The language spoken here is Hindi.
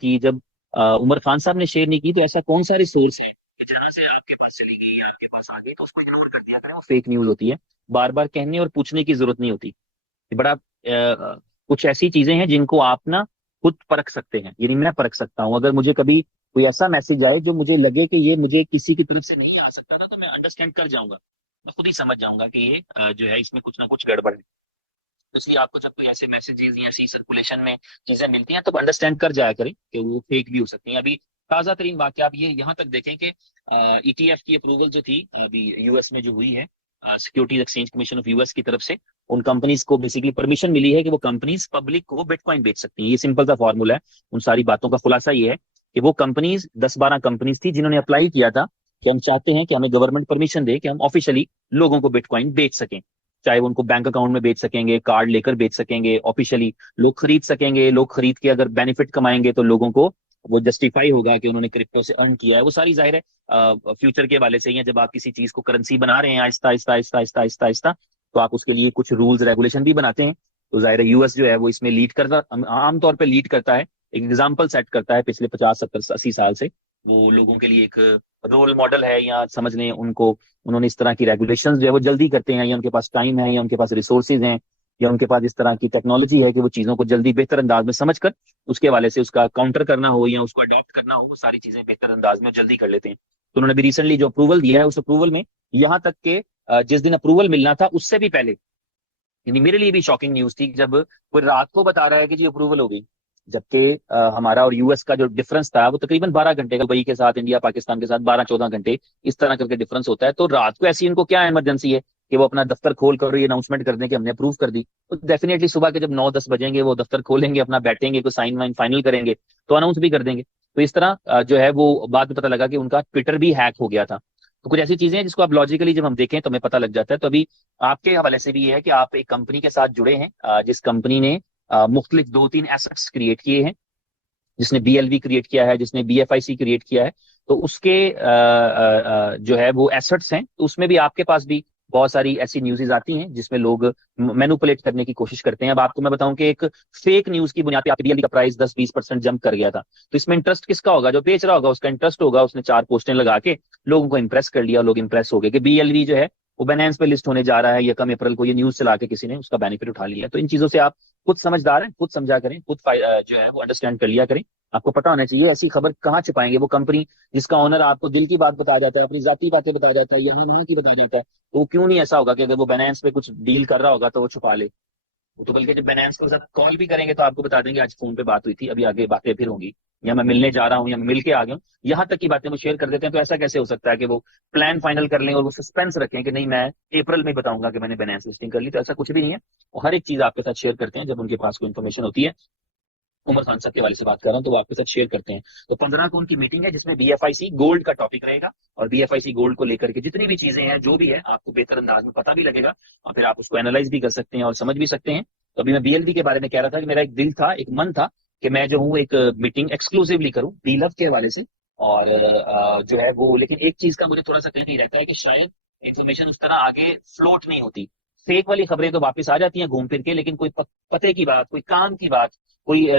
की, जब उमर खान साहब ने शेयर नहीं की, तो ऐसा कौन सा रिसोर्स है कि जहां से आपके पास चली गई या आपके पास आ गई तो उसको इग्नोर कर दिया करें, वो फेक न्यूज होती है। बार बार कहने और पूछने की जरूरत नहीं होती। ये बड़ा कुछ ऐसी चीजें हैं जिनको आप ना खुद परख सकते हैं, यानी मैं परख सकता हूँ। अगर मुझे कभी कोई ऐसा मैसेज आए जो मुझे लगे कि ये मुझे किसी की तरफ से नहीं आ सकता था, तो मैं अंडरस्टैंड कर जाऊंगा, मैं खुद ही समझ जाऊंगा कि ये जो है इसमें कुछ ना कुछ गड़बड़ है। इसलिए आपको जब कोई ऐसे मैसेजेस या ऐसी सर्कुलेशन में चीजें मिलती हैं, तो अंडरस्टैंड कर जाया करें कि वो फेक भी हो सकती हैं। अभी ताजा तरीन वाकया आप ये यहाँ तक देखें कि ईटीएफ की अप्रूवल जो थी अभी यूएस में जो हुई है, securities exchange commission of US की तरफ से उन कंपनीज को बेसिकली परमिशन मिली है कि वो कंपनीज पब्लिक को बिटकॉइन बेच सकती हैं। ये सिंपल सा फॉर्मूला है। उन सारी बातों का खुलासा ये है कि वो कंपनीज 10-12 कंपनीज थी जिन्होंने अप्लाई किया था कि हम चाहते हैं कि हमें गवर्नमेंट परमिशन दे कि हम ऑफिशियली लोगों को बिटकॉइन बेच सकें। चाहे वो उनको बैंक अकाउंट में बेच सकेंगे, कार्ड लेकर बेच सकेंगे, ऑफिशियली लोग खरीद सकेंगे। लोग खरीद के अगर बेनिफिट कमाएंगे तो लोगों को वो जस्टिफाई होगा कि उन्होंने क्रिप्टो से अर्न किया है। वो सारी जाहिर है फ्यूचर के वाले से ही है। जब आप किसी चीज को करेंसी बना रहे हैं आहिस्ता आहिस्ता आहिस्ता आहिस्ता आहिस्ता आहिस्ता, तो आप उसके लिए कुछ रूल्स रेगुलेशन भी बनाते हैं। तो जाहिर है यूएस जो है वो इसमें लीड करता, आमतौर पर लीड करता है, एक एग्जाम्पल सेट करता है पिछले 50-70-80 साल से। वो लोगों के लिए एक रोल मॉडल है, या समझ लें उनको, उन्होंने इस तरह की रेगुलेशंस जो है वो जल्दी करते हैं, या उनके पास टाइम है, या उनके पास रिसोर्सेज हैं, या उनके पास इस तरह की टेक्नोलॉजी है कि वो चीजों को जल्दी बेहतर अंदाज में समझकर उसके हवाले से उसका काउंटर करना हो या उसको अडॉप्ट करना हो, वो सारी चीजें बेहतर अंदाज में जल्दी कर लेते हैं। तो उन्होंने भी रिसेंटली जो अप्रूवल दिया है, उस अप्रूवल में यहाँ तक के जिस दिन अप्रूवल मिलना था उससे भी पहले, यानी मेरे लिए भी शॉकिंग न्यूज थी, जब कोई रात को बता रहा है कि जी अप्रूवल हो गई, जबकि हमारा और यूएस का जो डिफरेंस था वो तकरीबन 12 घंटे का। दुबई के साथ, इंडिया पाकिस्तान के साथ 12-14 घंटे इस तरह करके डिफरेंस होता है। तो रात को ऐसी इनको क्या इमरजेंसी है कि वो अपना दफ्तर खोल कर ये अनाउंसमेंट कर दें कि हमने अप्रूव कर दी। तो डेफिनेटली सुबह के जब 9-10 बजेंगे वो दफ्तर खोलेंगे, अपना बैठेंगे, कोई साइन वाइन फाइनल करेंगे, तो अनाउंस भी कर देंगे। तो इस तरह जो है वो बाद में पता लगा कि उनका ट्विटर भी हैक हो गया था। तो कुछ ऐसी चीजें हैं जिसको आप लॉजिकली जब हम देखें तो हमें पता लग जाता है। तो अभी आपके हवाले से भी ये है कि आप एक कंपनी के साथ जुड़े हैं, जिस कंपनी ने मुख्तलिफ 2-3 एसेट्स क्रिएट किए हैं, जिसने बीएलवी क्रिएट किया है, जिसने बीएफआईसी क्रिएट किया है। तो उसके जो है वो एसेट्स हैं, तो उसमें भी आपके पास भी बहुत सारी ऐसी न्यूज़ेस आती हैं जिसमें लोग मैनिपुलेट करने की कोशिश करते हैं। अब आपको मैं बताऊं कि एक फेक न्यूज की बुनियाद पे आपके बीएलवी का प्राइस 10-20% जंप कर गया था। तो इसमें इंटरेस्ट किसका होगा? जो बेच रहा होगा उसका इंटरेस्ट होगा। उसने 4 पोस्टें लगा के लोगों को इंप्रेस कर लिया, लोग इंप्रेस हो गए कि बीएलवी जो है वो बाइनेंस पे लिस्ट होने जा रहा है, या कम अप्रैल को ये न्यूज चला के किसी ने उसका बेनिफिट उठा लिया। तो इन चीजों से आप खुद समझदार हैं, खुद समझा करें, खुद जो है वो अंडरस्टैंड कर लिया करें। आपको पता होना चाहिए ऐसी खबर कहाँ छुपाएंगे। वो कंपनी जिसका ओनर आपको दिल की बात बता जाता है, अपनी जाती बातें बता जाता है, यहाँ वहां की बता जाता है, तो वो क्यों नहीं ऐसा होगा कि अगर वो बाइनेंस पे कुछ डील कर रहा होगा तो वो छुपा ले। वो तो बल्कि जब बाइनेंस को जब कॉल भी करेंगे तो आपको बता देंगे आज फोन पे बात हुई थी, अभी आगे बातें फिर होंगी, या मैं मिलने जा रहा हूँ, या मैं मिल के आ गया हूँ, यहाँ तक की बातें वो शेयर कर देते हैं। तो ऐसा कैसे हो सकता है कि वो प्लान फाइनल कर लें और वो सस्पेंस रखें कि नहीं मैं अप्रैल में बताऊंगा कि मैंने बाइनेंस लिस्टिंग कर ली? तो ऐसा कुछ भी नहीं है। वो हर एक चीज आपके साथ शेयर करते हैं जब उनके पास कोई इन्फॉर्मेशन होती है। उमर खान साहब के वाले से बात कर रहा हूँ, तो वो आपके साथ शेयर करते हैं। तो 15 को उनकी मीटिंग है जिसमें बीएफआईसी गोल्ड का टॉपिक रहेगा, और बीएफआईसी गोल्ड को लेकर के जितनी भी चीजें हैं जो भी है आपको बेहतर अंदाज में पता भी लगेगा, और फिर आप उसको एनालाइज भी कर सकते हैं और समझ भी सकते हैं। तो अभी मैं बीएलवी के बारे में कह रहा था कि मेरा एक दिल था, एक मन था कि मैं जो हूँ एक मीटिंग एक्सक्लूसिवली करूँ बीलव के हवाले से। और जो है वो, लेकिन एक चीज का मुझे थोड़ा सा कहीं नहीं रहता है कि शायद इन्फॉर्मेशन उस तरह आगे फ्लोट नहीं होती। फेक वाली खबरें तो वापस आ जाती हैं घूम फिर के, लेकिन कोई पते की बात, कोई काम की बात, कोई